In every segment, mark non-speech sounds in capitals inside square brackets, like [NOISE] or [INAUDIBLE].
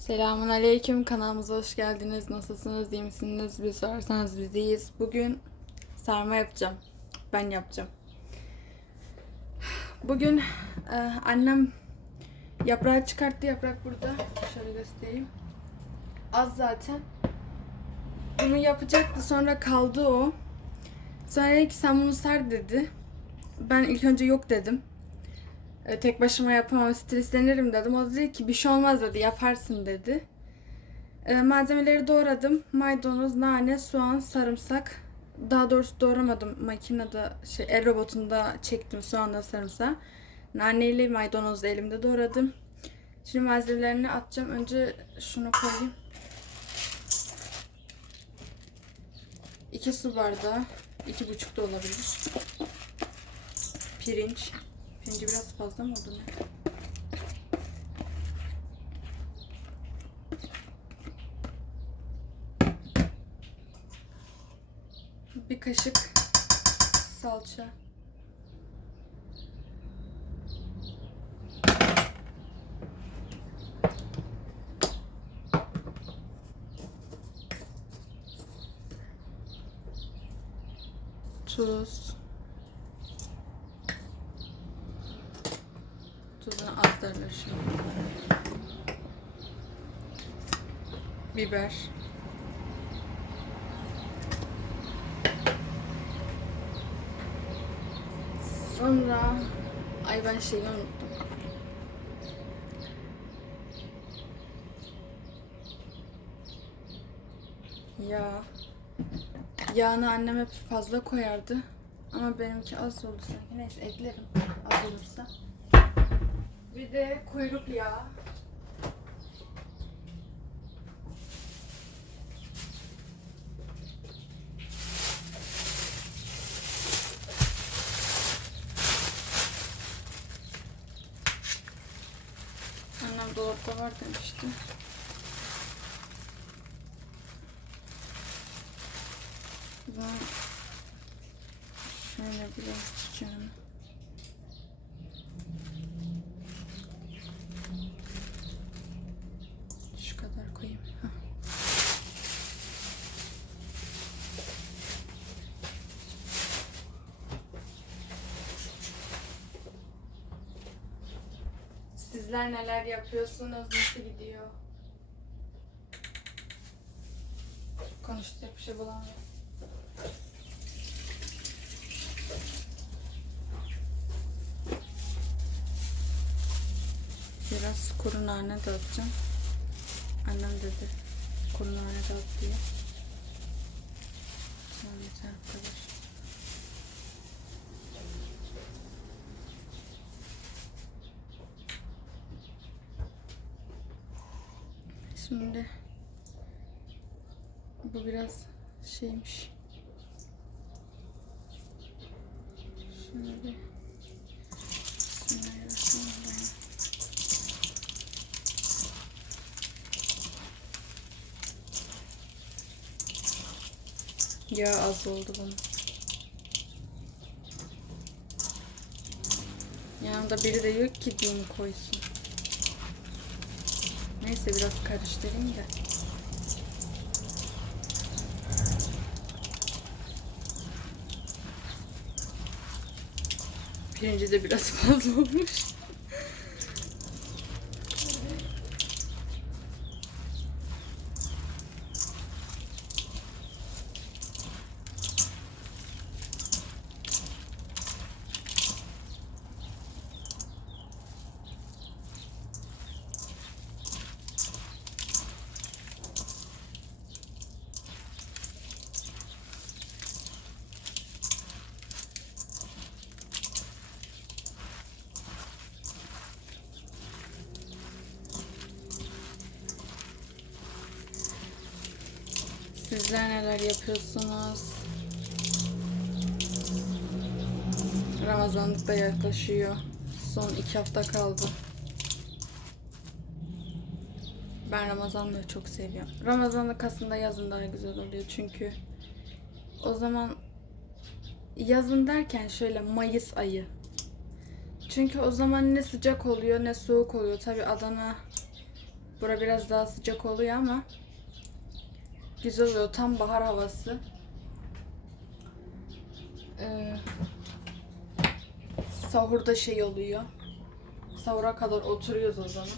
Selamun Aleyküm kanalımıza hoş geldiniz. Nasılsınız, iyi misiniz? Bir sorarsanız biz iyiyiz. Bugün sarma yapacağım. Ben yapacağım. Bugün e, annem yaprağı çıkarttı. Yaprak burada. Şöyle göstereyim. Az zaten. Bunu yapacaktı sonra kaldı o. Sonra dedi ki sen bunu sar dedi. Ben ilk önce yok dedim. E, tek başıma yapamam streslenirim dedim. O da dedi ki bir şey olmaz dedi yaparsın dedi. E, malzemeleri doğradım. Maydanoz, nane, soğan, sarımsak. Daha doğrusu doğramadım. Makinede şey el robotunda çektim soğanla sarımsağı. Naneyle maydanozu elimde doğradım. Şimdi malzemelerini atacağım. Önce şunu koyayım. İki su bardağı. iki buçuk da olabilir. Pirinç. Pirinci biraz fazla mı oldu ne? Bir kaşık salça. Tuz. Derler şimdi. Biber. Sonra ay ben şeyi unuttum. Ya. Yağını annem hep fazla koyardı. Ama benimki az oldu sanki. Neyse eklerim az olursa. Bir de kuyruk yağı. Annem dolapta var demişti. Ben şöyle biraz tutacağım. Şu kadar koyayım. Hah. Sizler neler yapıyorsunuz? Nasıl gidiyor? Konuşacak bir şey bulamıyorum. Biraz kuru nane dağıtacağım. Annem dedi kuru nane dağıt diye. Tamam yeter bu kadar. Şimdi bu biraz şeymiş. Şöyle Bismillahirrahmanirrahim. Ya az oldu bunun. Yanımda biri de yok ki diyeyim koysun. Neyse biraz karıştırayım da. Pirinci de biraz [LAUGHS] fazla olmuş. Sizler neler yapıyorsunuz? Ramazanlık da yaklaşıyor. Son iki hafta kaldı. Ben Ramazanlığı çok seviyorum. Ramazanlık aslında yazın daha güzel oluyor çünkü o zaman yazın derken şöyle Mayıs ayı. Çünkü o zaman ne sıcak oluyor ne soğuk oluyor. Tabi Adana Bura biraz daha sıcak oluyor ama güzel oluyor. Tam bahar havası. Ee, sahurda şey oluyor. Sahura kadar oturuyoruz o zaman.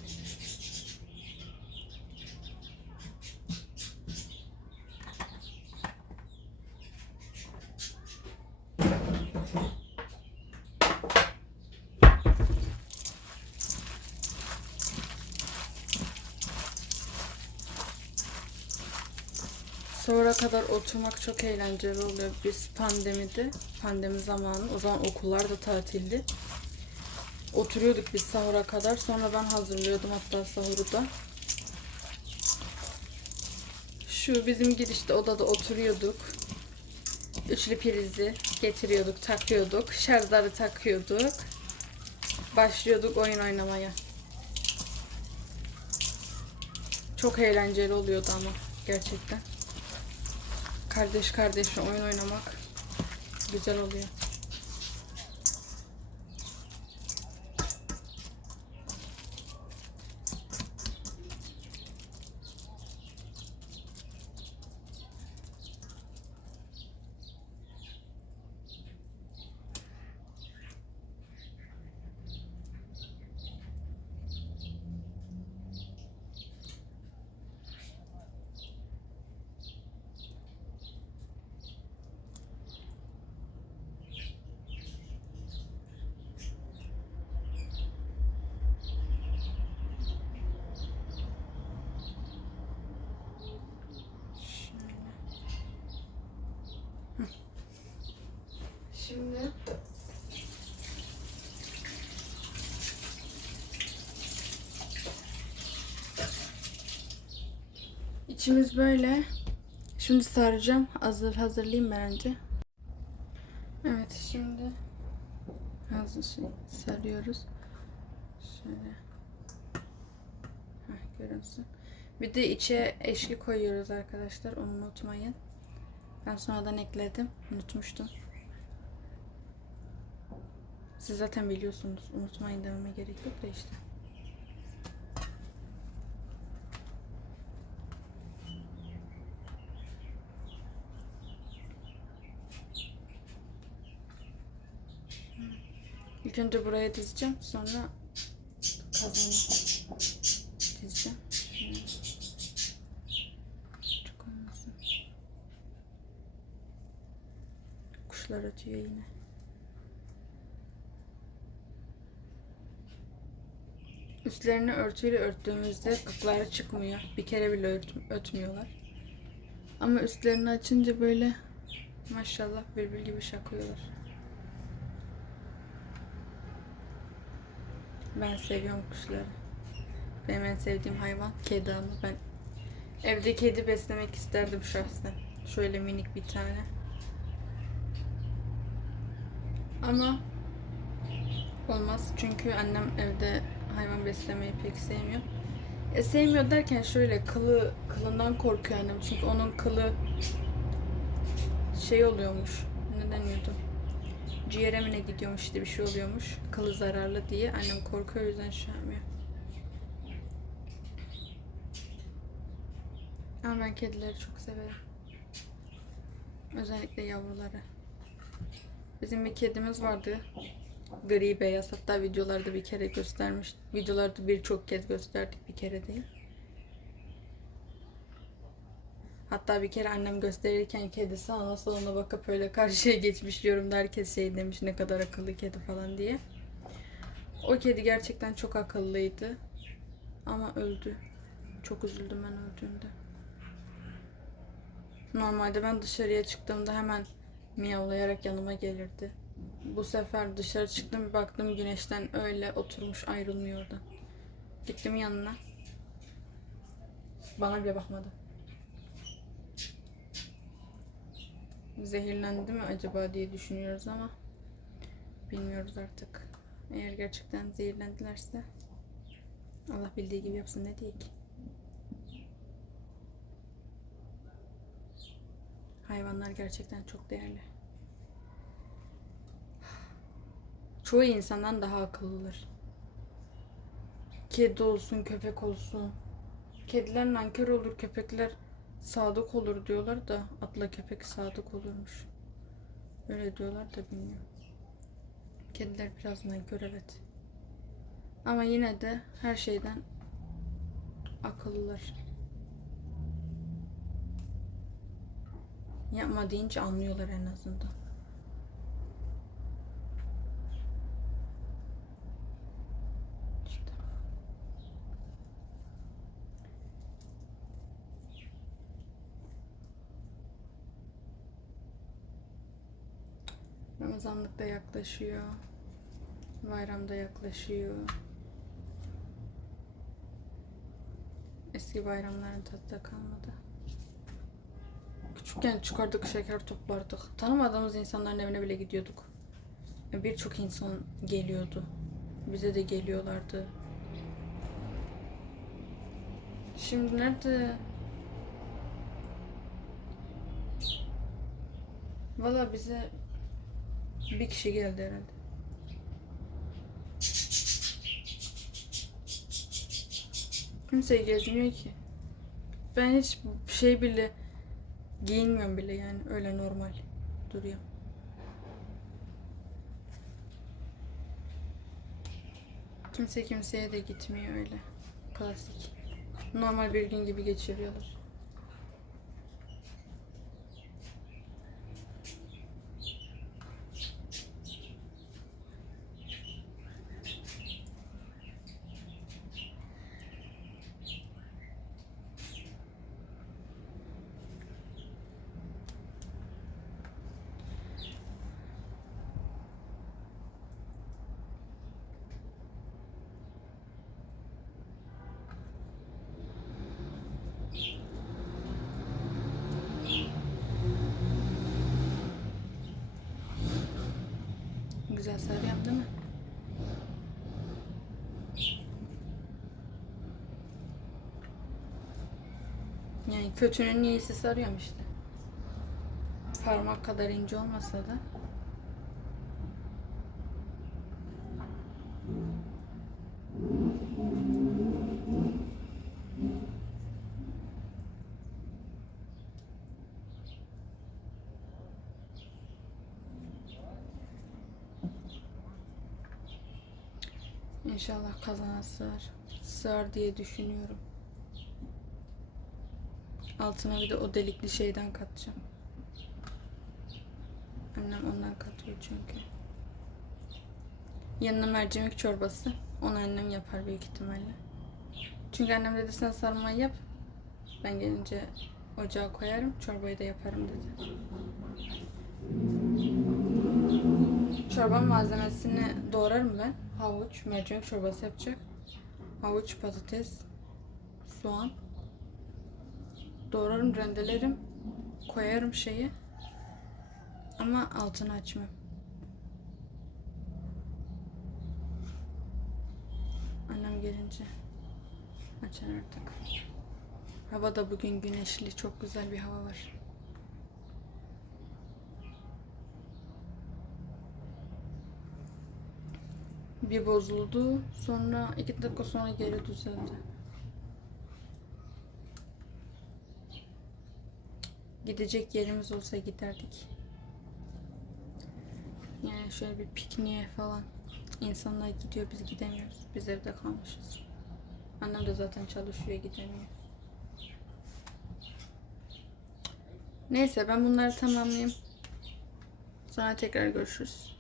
Sonra kadar oturmak çok eğlenceli oluyor. Biz pandemide, pandemi zamanı, o zaman okullar da tatildi. Oturuyorduk biz sahura kadar. Sonra ben hazırlıyordum hatta sahuru da. Şu bizim girişte odada oturuyorduk. Üçlü prizi getiriyorduk, takıyorduk. Şarjları takıyorduk. Başlıyorduk oyun oynamaya. Çok eğlenceli oluyordu ama gerçekten. Kardeş kardeşle oyun oynamak güzel oluyor. Şimdi içimiz böyle. Şimdi saracağım. Hazır hazırlayayım ben önce. Evet şimdi hazır şey sarıyoruz. Şöyle. Heh, görünsün. Bir de içe eşli koyuyoruz arkadaşlar. Unutmayın. Ben sonradan ekledim. Unutmuştum. Siz zaten biliyorsunuz. Unutmayın dememe gerek yok da işte. İlk önce buraya dizeceğim. Sonra kazanı dizeceğim. Şöyle. Çok olmasın. Kuşlar ötüyor yine. Üstlerini örtüyle örttüğümüzde kıkları çıkmıyor. Bir kere bile ört- ötmüyorlar. Ama üstlerini açınca böyle maşallah bülbül gibi şakıyorlar. Ben seviyorum kuşları. Benim en sevdiğim hayvan kedi ama ben evde kedi beslemek isterdim şahsen. Şöyle minik bir tane. Ama olmaz çünkü annem evde hayvan beslemeyi pek sevmiyor. E, sevmiyor derken şöyle kılı kılından korkuyor annem çünkü onun kılı şey oluyormuş. Ne deniyordu? Ciğere mi ne gidiyormuş işte bir şey oluyormuş. Kılı zararlı diye annem korkuyor o yüzden şey. Ama ben kedileri çok severim. Özellikle yavruları. Bizim bir kedimiz vardı. Gri beyaz. Hatta videolarda bir kere göstermiş. Videolarda birçok kez gösterdik bir kere değil. Hatta bir kere annem gösterirken kedi sağına soluna bakıp öyle karşıya geçmiş yorumda herkes şey demiş ne kadar akıllı kedi falan diye. O kedi gerçekten çok akıllıydı. Ama öldü. Çok üzüldüm ben öldüğünde. Normalde ben dışarıya çıktığımda hemen miyavlayarak yanıma gelirdi. Bu sefer dışarı çıktım baktım güneşten öyle oturmuş ayrılmıyor oradan. Gittim yanına. Bana bile bakmadı. Zehirlendi mi acaba diye düşünüyoruz ama bilmiyoruz artık. Eğer gerçekten zehirlendilerse Allah bildiği gibi yapsın ne diyeyim ki. Hayvanlar gerçekten çok değerli. Çoğu insandan daha akıllılar. Kedi olsun, köpek olsun. kediler nankör olur, köpekler sadık olur diyorlar da atla köpek sadık olurmuş. Öyle diyorlar da bilmiyorum. Kediler biraz nankör evet. Ama yine de her şeyden akıllılar. Yapma deyince anlıyorlar en azından. Ramazanlık da yaklaşıyor. Bayram da yaklaşıyor. Eski bayramların tadı da kalmadı. Küçükken çıkardık şeker toplardık. Tanımadığımız insanların evine bile gidiyorduk. Birçok insan geliyordu. Bize de geliyorlardı. Şimdi nerede? Valla bize bir kişi geldi herhalde. Kimse gezmiyor ki. Ben hiç şey bile giyinmiyorum bile yani öyle normal duruyor. Kimse kimseye de gitmiyor öyle. Klasik. Normal bir gün gibi geçiriyorlar. Güzel sarıyorum değil mi? Yani kötünün iyisi sarıyorum işte. Parmak kadar ince olmasa da. İnşallah kazana sığar. Sığar diye düşünüyorum. Altına bir de o delikli şeyden katacağım. Annem ondan katıyor çünkü. Yanına mercimek çorbası. Onu annem yapar büyük ihtimalle. Çünkü annem dedi sen sarmayı yap. Ben gelince ocağa koyarım. Çorbayı da yaparım dedi. Çorbanın malzemesini doğrarım ben. Havuç, mercimek çorbası yapacak. Havuç, patates, soğan. Doğrarım, rendelerim. Koyarım şeyi. Ama altını açmam. Annem gelince açar artık. Hava da bugün güneşli. Çok güzel bir hava var. Bir bozuldu. Sonra iki dakika sonra geri düzeldi. Gidecek yerimiz olsa giderdik. Yani şöyle bir pikniğe falan. İnsanlar gidiyor biz gidemiyoruz. Biz evde kalmışız. Annem de zaten çalışıyor gidemiyor. Neyse ben bunları tamamlayayım. Sonra tekrar görüşürüz.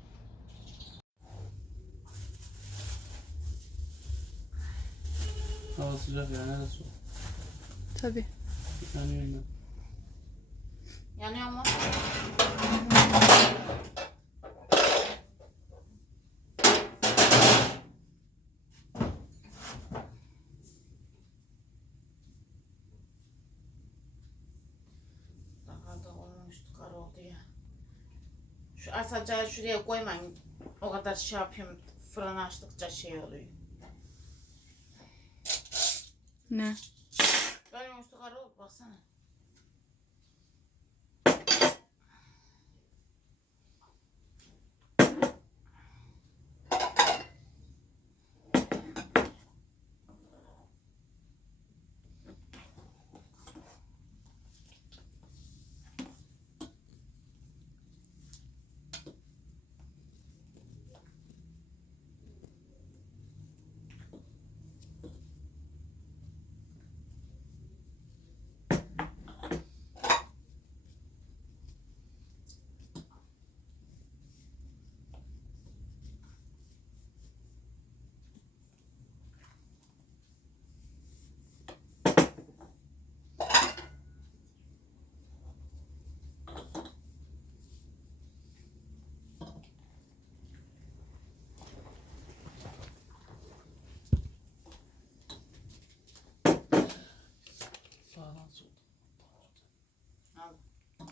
Hava sıcak ya nerede soğuk? Tabii. Yanıyorum ben. Yanıyor mu? Daha da olmuştu kar oldu ya. Şu asacağı şuraya koymayın. O kadar şey yapıyorum. Fırın açtıkça şey oluyor. Ne? Benim üstü kar oldu baksana.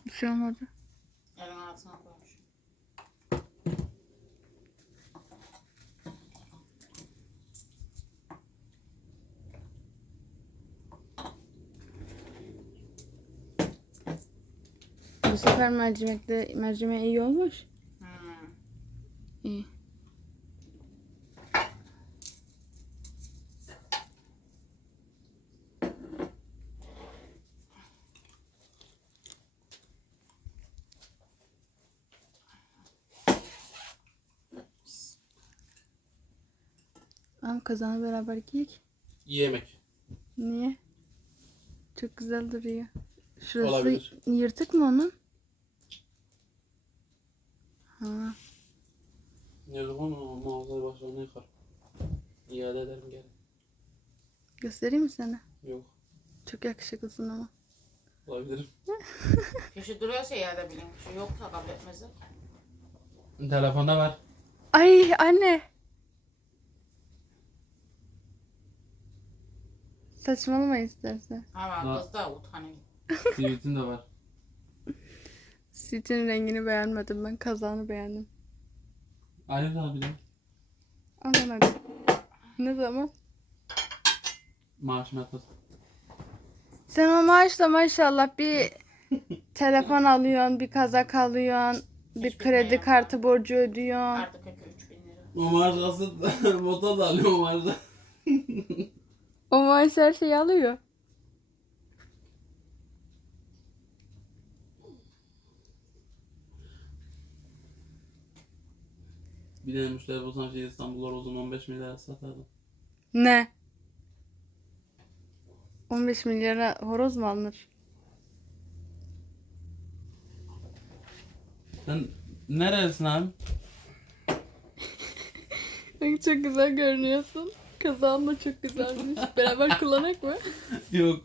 Bir şey olmadı. Elin altına koymuş. Bu sefer mercimekle mercimeği iyi olmuş. Hmm. İyi. Tamam kazanı beraber giyik. Yemek. Niye? Çok güzel duruyor. Şurası Olabilir. yırtık mı onun? Ha. Ne zaman o mağazayı başlarına yıkar. İade ederim geri. Göstereyim mi sana? Yok. Çok yakışıklısın ama. Olabilir. [LAUGHS] Kişi duruyorsa iade bilin. Şu yoksa kabul etmezler. Telefonda var. Ay anne. Saçmalama istersen. Ama Ha. kız da utanıyor. Tweet'in de var. Sütün rengini beğenmedim ben. Kazağını beğendim. Ayrı sana bir de. Anlamadım. Ne zaman? Maaşını atar. Sen o maaşla maşallah bir telefon alıyorsun, bir kazak alıyorsun, bir Hiçbir kredi kartı borcu ödüyorsun. Artık ökü 3000 lira. O maaş aslında [LAUGHS] motor da alıyor o maaşta. O maaş her şeyi alıyor. Bir de müşteri bulsan şey İstanbul'lar o zaman 15 milyar satardı. Ne? 15 milyara horoz mu alınır? Sen neredesin abi? [LAUGHS] Çok güzel görünüyorsun. Kazağın da çok güzelmiş. [LAUGHS] Beraber kullanak mı? Yok.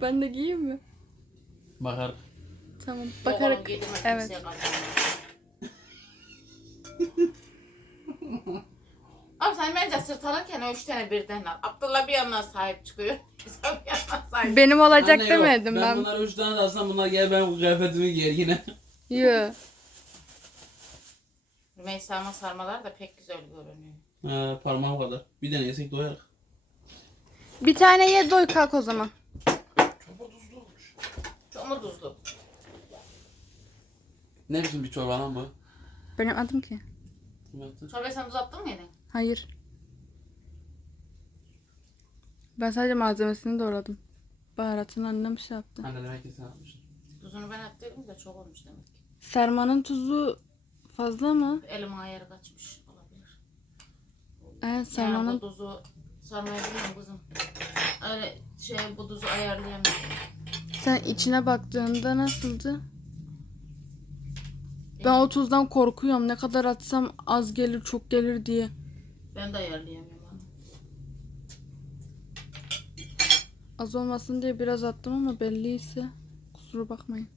Ben de giyeyim mi? Bakar. Tamam. Bakarak. Evet. Abi [LAUGHS] sen bence sırt alırken o üç tane birden al. Abdullah bir yandan sahip çıkıyor. [LAUGHS] Sen bir yandan sahip Benim olacak Anne yok. demedim ben. ben. bunları 3 tane de alsam bunlar gel ben bu kıyafetimi giyer yine. Yo. Rümeysa'ma sarmalar da pek güzel görünüyor. Ha, parmağım kadar. Bir tane yesek doyarız. Bir tane ye doy kalk o zaman. Çok mu tuzlu? Ne biçim bir çorba lan bu? Ben yapmadım ki. Kim yaptı? Çorbayı sen tuz attın mı yine? Hayır. Ben sadece malzemesini doğradım. Baharatını annem şey yaptı. Anne demek ki sen yapmışsın. Tuzunu ben attıydım da çok olmuş demek ki. Sarmanın tuzu fazla mı? Elim ayarı kaçmış. Evet sarmanın bu tuzu sarmayı biliyorum kızım. Öyle şey bu tuzu ayarlayamıyorum. sen içine baktığında nasıldı? Ben o tuzdan korkuyorum. Ne kadar atsam az gelir çok gelir diye. Ben de ayarlayamıyorum. Az olmasın diye biraz attım ama belliyse kusura bakmayın.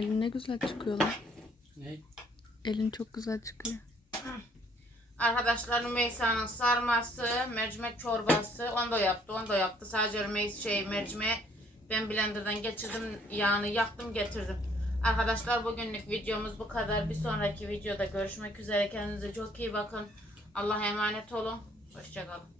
Elin ne güzel çıkıyor lan. Ne? Elin çok güzel çıkıyor. Arkadaşlar Rümeysa'nın sarması, mercimek çorbası. Onu da yaptı, onu da yaptı. Sadece Rümeys şey mercimeği ben blenderdan geçirdim. Yağını yaktım, getirdim. Arkadaşlar bugünlük videomuz bu kadar. Bir sonraki videoda görüşmek üzere. Kendinize çok iyi bakın. Allah'a emanet olun. Hoşçakalın.